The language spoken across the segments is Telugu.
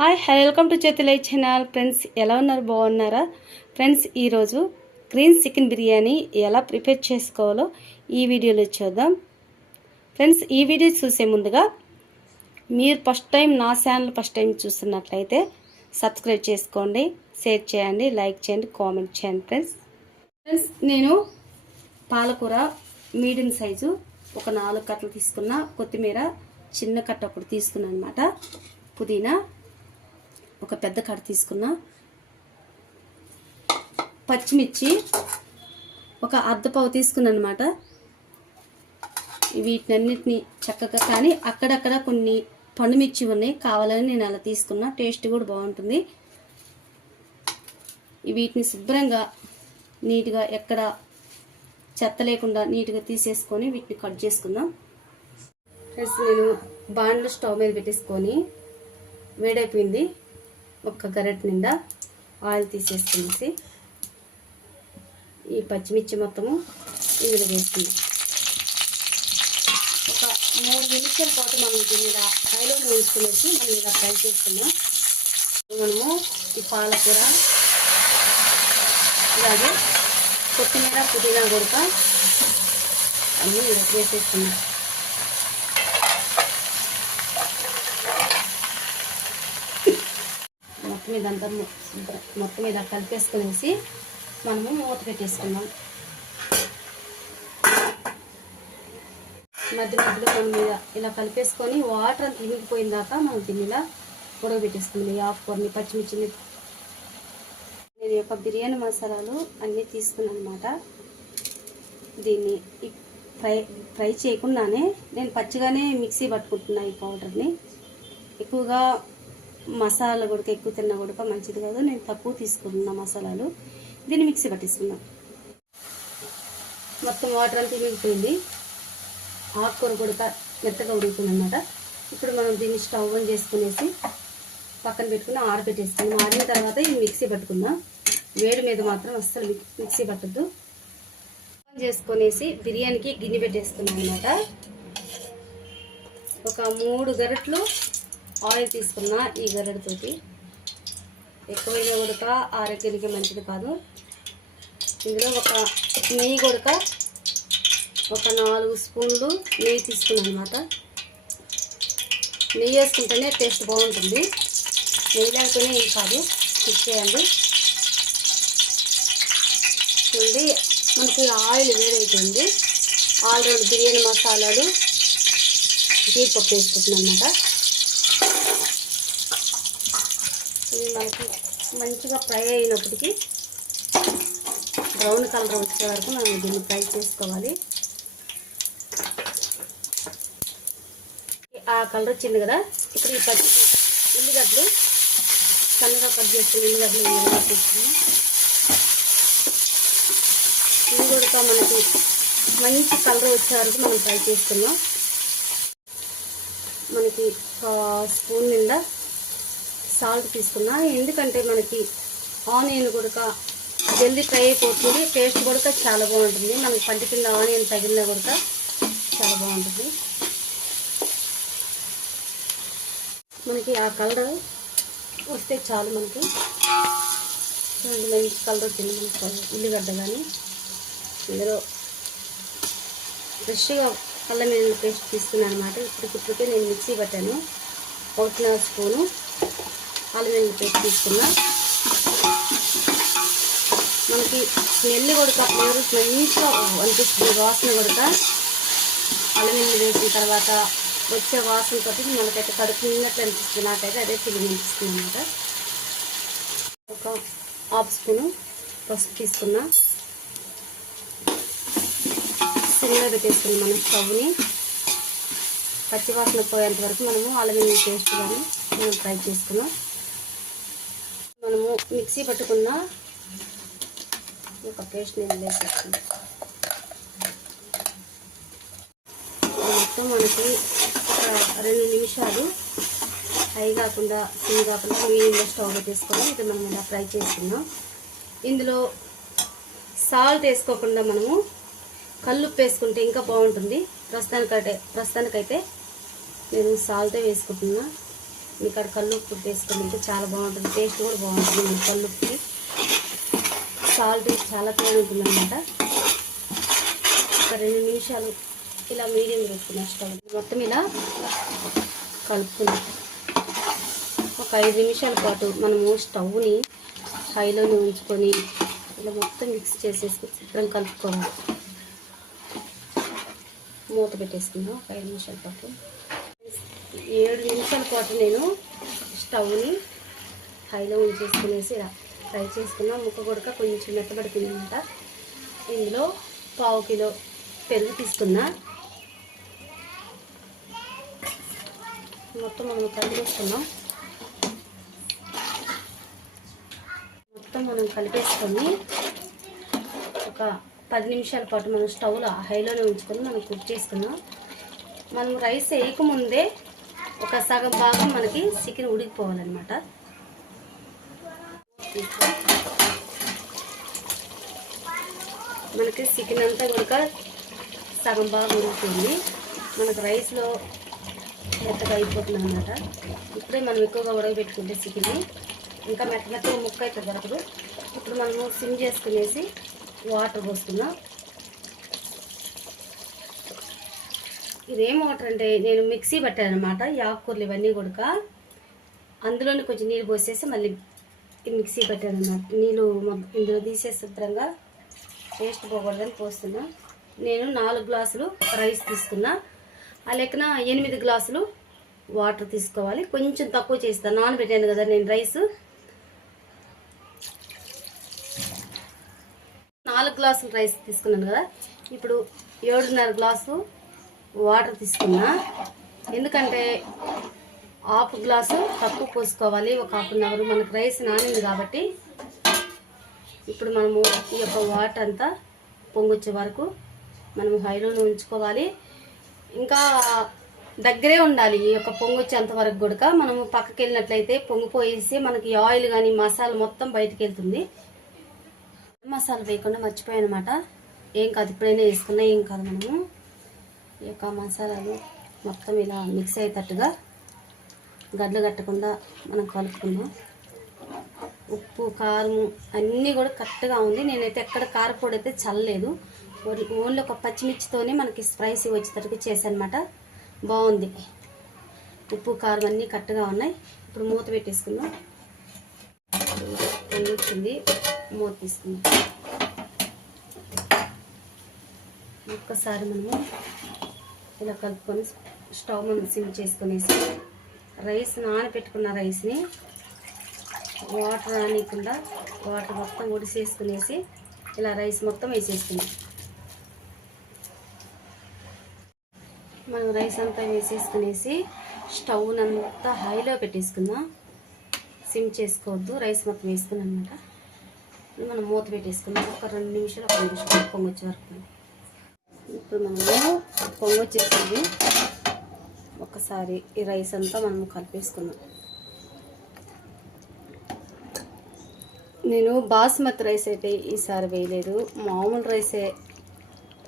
హాయ్ హై వెల్కమ్ టు చేతులై ఛానల్. ఫ్రెండ్స్ ఎలా ఉన్నారు? బాగున్నారా? ఫ్రెండ్స్ ఈరోజు గ్రీన్ చికెన్ బిర్యానీ ఎలా ప్రిపేర్ చేసుకోవాలో ఈ వీడియోలో చూద్దాం. ఫ్రెండ్స్ ఈ వీడియో చూసే ముందుగా మీరు ఫస్ట్ టైం నా ఛానల్ ఫస్ట్ టైం చూస్తున్నట్లయితే సబ్స్క్రైబ్ చేసుకోండి షేర్ చేయండి లైక్ చేయండి కామెంట్ చేయండి ఫ్రెండ్స్. ఫ్రెండ్స్ నేను పాలకూర మీడియం సైజు ఒక నాలుగు కట్టలు తీసుకున్న కొత్తిమీర చిన్న కట్ట ఒకటి తీసుకున్నాను అనమాట పుదీనా ఒక పెద్ద కట్ట తీసుకున్నా పచ్చిమిర్చి ఒక అర్ధపావు తీసుకున్నాను అనమాట వీటినన్నిటిని చక్కగా కానీ అక్కడక్కడ కొన్ని పండుమిర్చి ఉన్నాయి. కావాలని నేను అలా తీసుకున్నా. టేస్ట్ కూడా బాగుంటుంది. వీటిని శుభ్రంగా నీట్గా ఎక్కడ చెత్త లేకుండా నీట్గా తీసేసుకొని వీటిని కట్ చేసుకుందాం. ఫ్రెండ్స్ నేను బాండ్లు స్టవ్ మీద పెట్టేసుకొని వేడైపోయింది. ఒక్క గరెట్ నిండా ఆయిల్ తీసేసుకునేసి ఈ పచ్చిమిర్చి మొత్తము ఇందులో వేస్తుంది ఒక మూడు నిమిషాల పాటు మనం దీని మీద ఫ్రైలో వేసుకునేసి మనం ఇలా ఫ్రై చేసుకున్నాం మనము ఈ పాలకూర అలాగే కొత్తిమీర పుదీనా కొరక అన్నీ ఇలా వేసేసుకున్నాం మొత్తం ఇదంతా మొత్తం ఇలా కలిపేసుకునేసి మనము మూత పెట్టేసుకున్నాం మధ్య మధ్యలో మనం ఇలా ఇలా కలిపేసుకొని వాటర్ అంతా ఇమిగిపోయిన దాకా మనం దీన్ని ఇలా ఉడకబెట్టేసుకుంది. ఈ ఆకుకూరని పచ్చిమిర్చిని నేను యొక్క బిర్యానీ మసాలాలు అన్నీ తీసుకున్నాను అనమాట దీన్ని ఫ్రై ఫ్రై చేయకుండానే నేను పచ్చిగానే మిక్సీ పట్టుకుంటున్నా ఈ పౌడర్ని. ఎక్కువగా మసాలా కూడా ఎక్కువ తిన్నా కూడా మంచిది కాదు. నేను తక్కువ తీసుకుంటున్నా మసాలాలు. దీన్ని మిక్సీ పట్టిస్తున్నాను మొత్తం వాటర్ అంతా మిగిలిపోయింది ఆకుకూర కూడా మెత్తగా ఉడుకుతుంది అనమాట ఇప్పుడు మనం దీన్ని స్టవ్ ఆన్ చేసుకునేసి పక్కన పెట్టుకుని ఆరబెట్టేసుకుందాం. ఆరిన తర్వాత ఈ మిక్సీ పట్టుకుందాం. వేడి మీద మాత్రం అస్సలు మిక్సీ పట్టద్దు. ఆన్ చేసుకునేసి బిర్యానీకి గిన్నె పెట్టేసుకున్నాం అనమాట ఒక మూడు గరిటలు ఆయిల్ తీసుకున్న ఈ గరిటతోటి ఎక్కువైనా ఉడక ఆరోగ్యానికి మంచిది కాదు. ఇందులో ఒక నెయ్యి కొడక ఒక నాలుగు స్పూన్లు నెయ్యి తీసుకున్నాను అనమాట నెయ్యి వేసుకుంటేనే టేస్ట్ బాగుంటుంది. నెయ్యి లేకపోతే ఏం కాదు. ఇచ్చేయండి చూడండి మనకి ఆయిల్ వేడైపోయింది. ఆల్రెడీ బిర్యానీ మసాలాలు జీడిపప్పు వేసుకుంటున్నాను అనమాట ఇది మనకి మంచిగా ఫ్రై అయినప్పటికీ బ్రౌన్ కలర్ వచ్చే వరకు మనం దీన్ని ఫ్రై చేసుకోవాలి. ఆ కలర్ వచ్చింది కదా ఇప్పుడు ఈ పచ్చి ఉల్లిగడ్డలు సన్నగా కట్ చేసుకుని ఉల్లిగడ్డలు ఇందులో తీసుకుని ఇవి కూడా మనకి మంచి కలర్ వచ్చే వరకు మనం ఫ్రై చేసుకున్నాం మనకి స్పూన్ నిండా సాల్ట్ తీసుకున్నా. ఎందుకంటే మనకి ఆనియన్ కూడా జల్దీ ఫ్రై అయిపోతుంది. టేస్ట్ కూడా చాలా బాగుంటుంది. మనకి పంట కింద ఆనియన్ తగిలినా కూడా చాలా బాగుంటుంది. మనకి ఆ కలర్ వస్తే చాలు మనకి. మంచి కలర్ వచ్చింది మనకి. ఉల్లిగడ్డ కానీ ఇందులో ఫ్రెష్గా అల్లం వెల్లుల్లి పేస్ట్ తీసుకున్నాను అనమాట ఇప్పటికే నేను మిక్సీ పట్టాను. ఒకటిన్నర స్పూను. అల్లం వెల్లుల్లి పేస్ట్ తీసుకున్నా. మనకి స్మెల్ కొడుక ఫ్లేవర్ మంచిగా అనిపిస్తుంది వాసన కొడుక అల్లం వెల్లుల్లి వేసిన తర్వాత వచ్చే వాసన తోటి మనకైతే కడుపు నిన్నట్లు అనిపిస్తుంది. నాకైతే అదే ఫీలింగ్ అనిపిస్తుంది అనమాట ఒక హాఫ్ స్పూను పసుపు తీసుకున్నా. సిమ్లో పెట్టేసుకున్నాం మనం స్టవ్ని. పచ్చివాసన పోయేంత వరకు మనము అల్లం పేస్ట్ కానీ మనం ఫ్రై చేసుకున్నాం. మనము మిక్సీ పట్టుకున్న ఒక పేస్ట్ నేను మొత్తం మనకి ఒక రెండు నిమిషాలు హై కాకుండా సిమ్ కాకుండా మీడియంలో స్టవ్ పెట్టేసుకొని ఇది మనం ఇలా ఫ్రై చేసుకున్నాం ఇందులో సాల్ట్ వేసుకోకుండా మనము కల్లుప్పు వేసుకుంటే ఇంకా బాగుంటుంది. ప్రస్తుతానికైతే ప్రస్తుతానికైతే నేను సాల్టే వేసుకుంటున్నాను ఇక్కడ కల్లుప్పు వేసుకొని తింటే చాలా బాగుంటుంది. టేస్ట్ కూడా బాగుంటుంది మన కల్లుప్పుకి. సాల్ట్ చాలా తేడా ఉంటుంది అనమాట ఒక రెండు నిమిషాలు ఇలా మీడియం పెట్టుకున్న స్టవ్. మొత్తం ఇలా కలుపుకున్నాం ఒక ఐదు నిమిషాల పాటు మనము స్టవ్ని హైలోనే ఉంచుకొని ఇలా మొత్తం మిక్స్ చేసేసుకుని శుభ్రం కలుపుకోవాలి. మూత పెట్టేసుకుందాం. ఒక ఐదు నిమిషాల పాటు. ఏడు నిమిషాల పాటు నేను స్టవ్ని హైలో ఉంచేసుకునేసి ఇలా ఫ్రై చేసుకున్నా ముక్క కొడక కొంచెం మెత్తబడిపోయింది అనమాట ఇందులో పావు కిలో పెరుగు తీసుకున్నా. మొత్తం మనం కలిపేసుకున్నాం మొత్తం మనం కలిపేసుకొని ఒక పది నిమిషాల పాటు మనం స్టవ్లో హైలోనే ఉంచుకొని మనం కుక్ చేసుకున్నాం మనం రైస్ వేయకముందే ఒక సగం భాగం మనకి చికెన్ ఉడికిపోవాలన్నమాట. మనకి చికెన్ అంతా ఉడక సగం బాగా ఉడుకుతుంది మనకు రైస్లో మెత్తగా అయిపోతుంది అనమాట ఇప్పుడే మనం ఎక్కువగా ఉడకబెట్టుకుంటే చికెన్. ఇంకా మెత్త మెత్తగా ముక్క అయితే దొరకదు. ఇప్పుడు మనము సిమ్ చేసుకునేసి వాటర్ పోసుకుందాం ఇదేం వాటర్ అంటే నేను మిక్సీ పట్టాను అనమాట ఈ ఆకుకూరలు ఇవన్నీ కొడుక అందులోనే కొంచెం నీళ్ళు పోసేసి మళ్ళీ మిక్సీ పట్టాను అనమాట నీళ్ళు ఇందులో తీసేసి శుభ్రంగా టేస్ట్ పోకూడదని పోస్తున్నా. నేను నాలుగు గ్లాసులు రైస్ తీసుకున్నా. ఆ లెక్కన ఎనిమిది గ్లాసులు వాటర్ తీసుకోవాలి. కొంచెం తక్కువ చేస్తాను నానబెట్టాను కదా నేను రైస్. నాలుగు గ్లాసులు రైస్ తీసుకున్నాను కదా. ఇప్పుడు ఏడున్నర గ్లాసు వాటర్ తీసుకున్నా. ఎందుకంటే హాఫ్ గ్లాసు తక్కువ పోసుకోవాలి. ఒక హాఫ్ అన్ అవర్. మనకు రైస్ నానింది కాబట్టి ఇప్పుడు మనము ఈ యొక్క వాటర్ అంతా పొంగొచ్చే వరకు మనము హైలోనే ఉంచుకోవాలి. ఇంకా దగ్గరే ఉండాలి. ఈ యొక్క పొంగొచ్చేంత వరకు కూడా మనము పక్కకి వెళ్ళినట్లయితే పొంగిపోయేసి మనకి ఆయిల్ కానీ మసాలా మొత్తం బయటికి వెళ్తుంది మసాలా వేయకుండా మర్చిపోయానమాట. ఏం కాదు. ఇప్పుడైనా వేసుకున్నా. ఏం కాదు మనము. ఈ యొక్క మసాలాలు మొత్తం ఇలా మిక్స్ అయ్యేటట్టుగా గడ్డలు కట్టకుండా మనం కలుపుకుందాం. ఉప్పు కారం అన్నీ కూడా కరెక్ట్గా ఉంది. నేనైతే ఎక్కడ కారపొడి అయితే చల్లలేదు. ఓన్లీ ఒక పచ్చిమిర్చితోనే మనకి స్పైసీ వచ్చేటట్టుగా చేశానమాట. బాగుంది. ఉప్పు కారం అన్నీ కరెక్ట్గా ఉన్నాయి. ఇప్పుడు మూత పెట్టేసుకుందాం. రెండు వచ్చింది. మూత తీసుకుందాం. ఒక్కసారి మనము ఇలా కలుపుకొని స్టవ్ మీద సిమ్ చేసుకునేసి రైస్ నానబెట్టుకున్న రైస్ని వాటర్ రానియకుండా వాటర్ మొత్తం ఉడిసేసుకునేసి ఇలా రైస్ మొత్తం వేసేసుకున్నాం మనం రైస్ అంతా వేసేసుకునేసి స్టవ్ అంతా హైలో పెట్టేసుకుందాం. సిమ్ చేసుకోవద్దు రైస్ మొత్తం వేసుకున్నాం అనమాట మనం మూత పెట్టేసుకుందాం. ఒక రెండు నిమిషాలు ఒక నిమిషం పొంగొచ్చే వరకు. ఇప్పుడు మనము పొంగొచ్చేసింది ఒకసారి ఈ రైస్ అంతా మనం కలిపేసుకుందాం. నేను బాస్మతి రైస్ అయితే ఈసారి వేయలేదు. మామూలు రైసే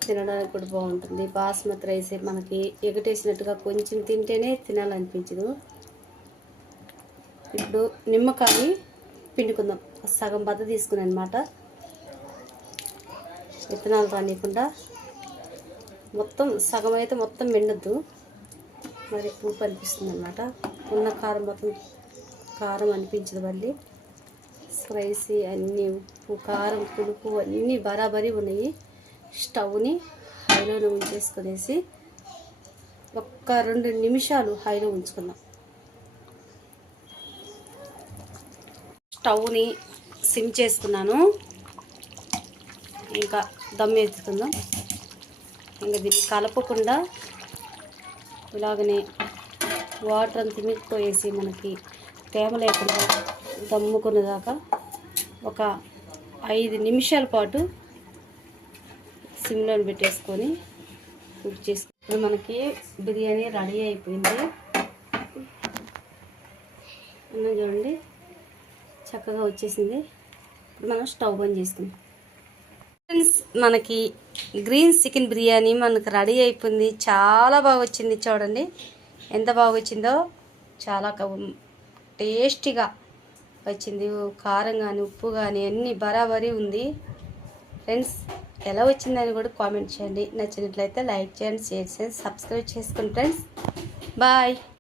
తినడానికి కూడా బాగుంటుంది. బాస్మతి రైస్ మనకి ఎగటేసినట్టుగా కొంచెం తింటేనే తినాలనిపించదు. ఇప్పుడు నిమ్మకాయ పిండుకుందాం. సగం బద్ద తీసుకున్నాను అనమాట విత్తనాలు రానియకుండా మొత్తం సగం అయితే మొత్తం మెండద్దు మరి పులుపు అనిపిస్తుంది అనమాట ఉన్న కారం మొత్తం కారం అనిపించదు మళ్ళీ. స్పైసీ అన్నీ ఉప్పు కారం పులుపు అన్నీ బరాబరి ఉన్నాయి. స్టవ్ని హైలోనే ఉంచేసుకునేసి ఒక్క రెండు నిమిషాలు హైలో ఉంచుకుందాం. స్టవ్ని సిమ్ చేసుకున్నాను. ఇంకా దమ్ ఎత్తుకుందాం. ఇంకా దీన్ని కలపకుండా ఇలాగనే వాటర్ అంత మిగిలిపోయేసి మనకి తేమ లేకుండా దమ్ముకున్న దాకా ఒక ఐదు నిమిషాల పాటు సిమ్లో పెట్టేసుకొని కుక్ చేసుకుని మనకి బిర్యానీ రెడీ అయిపోయింది. చూడండి చక్కగా వచ్చేసింది. ఇప్పుడు మనం స్టవ్ బంద్ చేసుకుందాం. ఫ్రెండ్స్ మనకి గ్రీన్ చికెన్ బిర్యానీ మనకు రెడీ అయిపోయింది. చాలా బాగా వచ్చింది చూడండి. ఎంత బాగా వచ్చిందో చాలా టేస్టీగా వచ్చింది. కారం కానీ ఉప్పు కానీ అన్నీ బరాబరీ ఉంది. ఫ్రెండ్స్ ఎలా వచ్చిందని కూడా కామెంట్ చేయండి. నచ్చినట్లయితే లైక్ చేయండి షేర్ చేయండి సబ్స్క్రైబ్ చేసుకోండి ఫ్రెండ్స్ బాయ్